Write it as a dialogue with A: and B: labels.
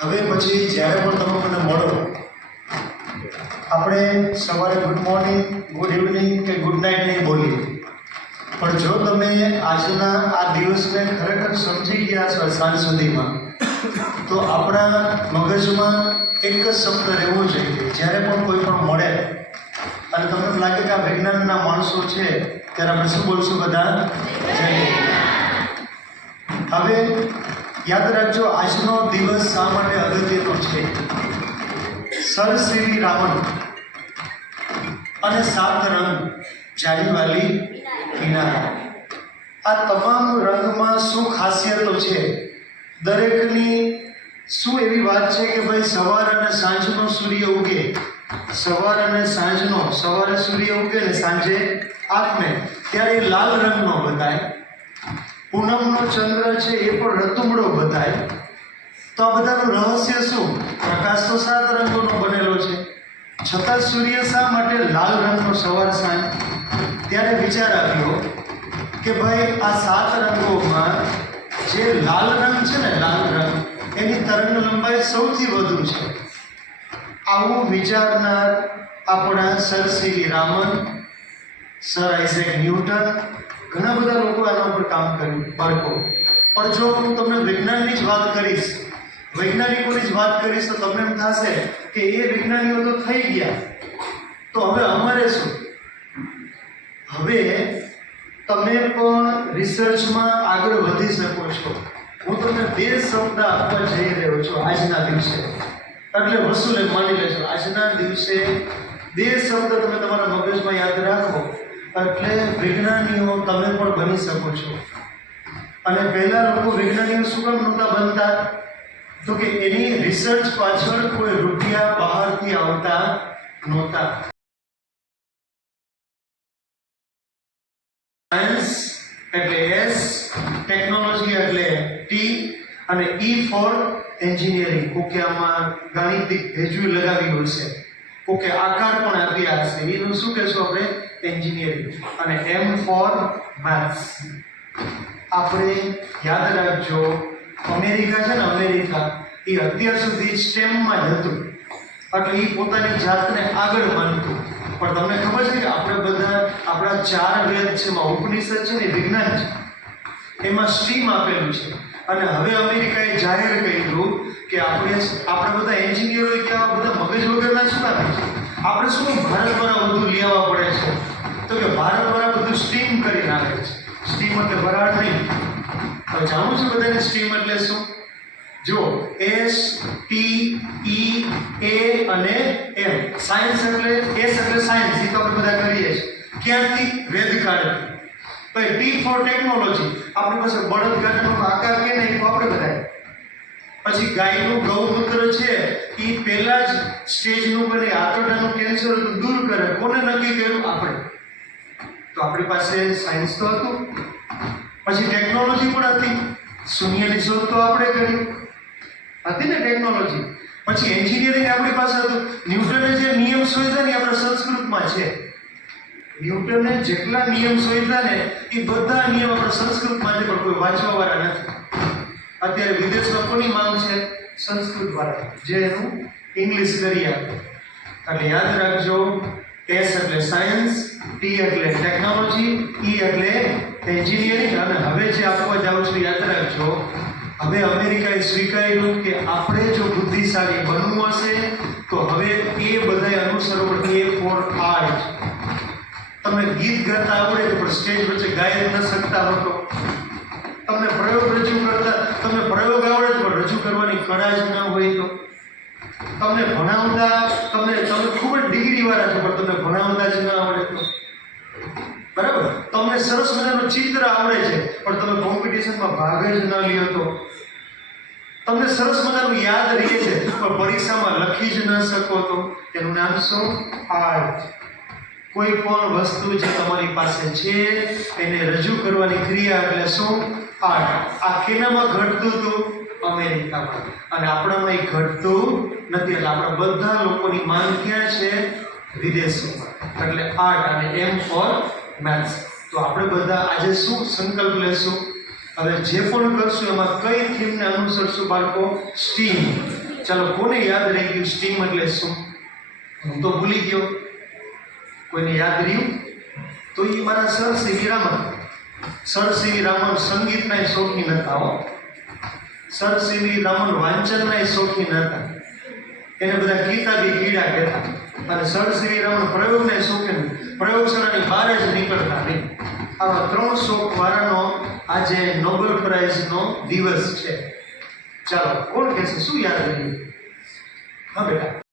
A: હવે પછી જ્યારે પણ તમે મને મળો, આપણે સવારે ગુડ મોર્નિંગ ગુડ ઇવનિંગ કે ગુડ નાઇટ નહીં બોલીએ. પણ જો તમે આજના આ દિવસને ખરેખર સમજી ગયા છો સાંજ સુધીમાં, તો આપણા મગજમાં એક જ શબ્દ રહેવો જોઈએ. જ્યારે પણ કોઈ પણ મળે, અને તમને લાગે કે આ વિજ્ઞાનના માણસો છે, ત્યારે આપણે શું બોલશું બધા? જય હવે યાદ રાખજો, આજનો દિવસ શા માટે અગત્યનો છે. સર શ્રી રાવણ અને સાત રંગ જાળીવાલી કિનારા. આ તમામ રંગમાં શું ખાસિયતો છે? દરેકની શું એવી વાત છે કે ભાઈ સવાર અને સાંજનો સૂર્ય ઉગે? સવાર અને સાંજનો, સવારે સૂર્ય ઉગે ને સાંજે આપને, ત્યારે લાલ રંગનો બતાય. પૂનમનો ચંદ્ર છે એ પણ રતુમડો બધાય. તો આ બધાનું રહસ્ય શું? પ્રકાશ તો સાત રંગોનો બનેલો છે. છતાં સૂર્ય શા માટે લાલ રંગનો સવાર સાંજ? ત્યારે વિચાર આવ્યો કે ભાઈ, આ સાત રંગોમાં જે લાલ રંગ છે ને લાલ રંગ, એની તરંગ લંબાઈ સૌથી વધુ છે. આવું વિચારનાર આપણા sir Shri Raman, sir Isaac Newton ઘણા બધા લોકો એના ઉપર કામ કર્યું, બાળકો. પણ જો હું તમને વિજ્ઞાનની જ વાત કરીશ, વૈજ્ઞાનિકોની જ વાત કરીશ, તો તમને એમ થશે કે એ વિજ્ઞાનીઓ તો થઈ ગયા. તો હવે અમારે શું? હવે તમે પણ રિસર્ચમાં આગળ વધી શકો છો. હું તમને બે શબ્દ આપવા જઈ રહ્યો છું આજના દિવસે. એટલે વસુલે માની લેજો, આજના દિવસે બે શબ્દ તમે તમારા રાખો એટલે વિજ્ઞાનીઓ તમે પણ બની શકો છો. અને પહેલા લોકો વિજ્ઞાનીઓ શું કામ નહોતા બનતા? તો કે એની રિસર્ચ પાછળ કોઈ રૂપિયા બહારથી આવતા નહોતા. સાયન્સ એટલે એસ ટેકનોલોજી એટલે ટી અને ઈ ફોર એન્જિનિયરિંગ કોકે આમાં ગાણિતિક ભેજવી લગાવી હોય છે. કોકે આકાર પણ આપ્યા હશે એનું શું કહેશું આપણે? એન્જિનિયરિંગ અને એમ ફોર મેથ્સ આપણે યાદ રાખજો, અમેરિકા છે ને, અમેરિકા, એ અત્યાર સુધી સ્ટેમમાં જ હતું. એટલે એ પોતાની જાતને આગળ માનતું. પણ તમને ખબર છે કે આપણે બધા, આપણા ચાર વેદ છે, એમાં ઉપનિષદ છે ને વિજ્ઞાન છે. એમાં સ્ટ્રીમ આપેલું છે. અને હવે અમેરિકાએ જાહેર કર્યું કે આપણે આપણે બધા એન્જિનિયરો કે આ બધા મગજ વગરના શું કામ છે? આપણે શું ભારત દ્વારા બધું લઈ આવવા પડે છે? તો કે ભારત દ્વારા બધું સ્ટીમ કરી નાખે છે. સ્ટીમ એટલે વરાળ નહીં હવે જાણું છું બધાને સ્ટીમ એટલે શું? જો એસ ટી ઈ એ અને એમ સાયન્સ એટલે એસ એટલે સાયન્સ એ તો આપણે બધા કરીએ છીએ. ક્યાંથી વેદકાળથી. પછી ટી ફોર ટેકનોલોજી આપણી પાસે બળદગાડાનો આકાર કે નહીં આપણે બધા પછી ગાયનું ગૌમૂત્ર છે, એ પહેલા જ સ્ટેજનું બને, આંતરડાનું કેન્સર દૂર કરે. કોને નક્કી કર્યું? આપણે. તો આપણી પાસે સાયન્સ તો હતું. પછી ટેકનોલોજી પણ હતી. શૂન્યની શોધ તો આપણે કરી. હતી ને ટેકનોલોજી પછી એન્જિનિયરિંગ આપણી પાસે હતું. ન્યૂટને જે નિયમ શોધ્યા ને આપણા સંસ્કૃતમાં છે. ન્યૂટને જેટલા નિયમ શોધ્યા ને, એ બધા નિયમ આપણા સંસ્કૃતમાં છે, પણ કોઈ વાંચવા વાળા નથી. અત્યારે વિદેશમાં કોની માંગ છે? સંસ્કૃત વાળા જે એનું ઇંગ્લિશ કરી આપે. એટલે યાદ રાખજો એસ એટલે સાયન્સ ટી એટલે ટેકનોલોજી ઈ એટલે એન્જિનિયરિંગ અને હવે જે આપવા જાઉં છું, યાદ રાખજો, હવે અમેરિકાએ સ્વીકાર્યું કે આપણે જો બુદ્ધિશાળી બનવું હશે, તો હવે એ બધાય અનુસરો એ ફોર આર્ટ તમે ગીત ગાતા આવડે પણ સ્ટેજ વચ્ચે ગાઈ ન શકતા હતો તમને પ્રયોગ રજૂ કરતા તમને પ્રયોગ આવડે પણ રજૂ કરવાની કળા જ ના હોય તો. તમને ભણાવતા, તમને તમે ખૂબ જ ડિગ્રી વાળા છો, પણ તમને ભણાવતા જ ન આવડે તો. બરાબર? તમને સરસ મજાનું ચિત્ર આવડે છે, પણ તમે કોમ્પિટિશનમાં ભાગ જ ન લ્યો તો. તમને સરસ મજાનું યાદ રહે છે, પણ પરીક્ષામાં લખી જ ન શકો તો. એનું નામ શું? આર્ટ. કોઈ પણ વસ્તુ જે તમારી પાસે છે એને રજૂ કરવાની ક્રિયા એટલે શું? આર્ટ આ કેનામાં ઘટતું હતું અમેરિકામાં. અને આપણામાં એ ઘટતું નથી. એટલે આપણા બધા લોકોની માંગ ક્યાં છે? વિદેશોમાં. એટલે આર્ટ અને એમ ફોર મેથ્સ. તો આપણે બધા આજે શું સંકલ્પ લેશું? હવે જે પણ કરશું, એમાં કઈ થીમને અનુસરશું બાળકો? સ્ટીમ. ચાલો, કોને યાદ રહી ગયું સ્ટીમ એટલે શું? હું તો ભૂલી ગયો. કોઈને યાદ રહ્યું? તો એ મારા sir CV Raman sir CV Raman સંગીતના શોખીન હતા હો. સર સીવી રામન વાંચનના શોખીન હતા એને બધા ગીતાથી કીડા કહેતા. અને સર સીવી રામન પ્રયોગને શોખીન પ્રયોગશાળાની બહાર જ નીકળતા નહીં. આવા ત્રણ શોખ વાળાનો આજે નોબેલ પ્રાઇઝનો દિવસ છે. ચાલો, કોણ કહેશે? શું યાદ રહ્યું હા, બેટા.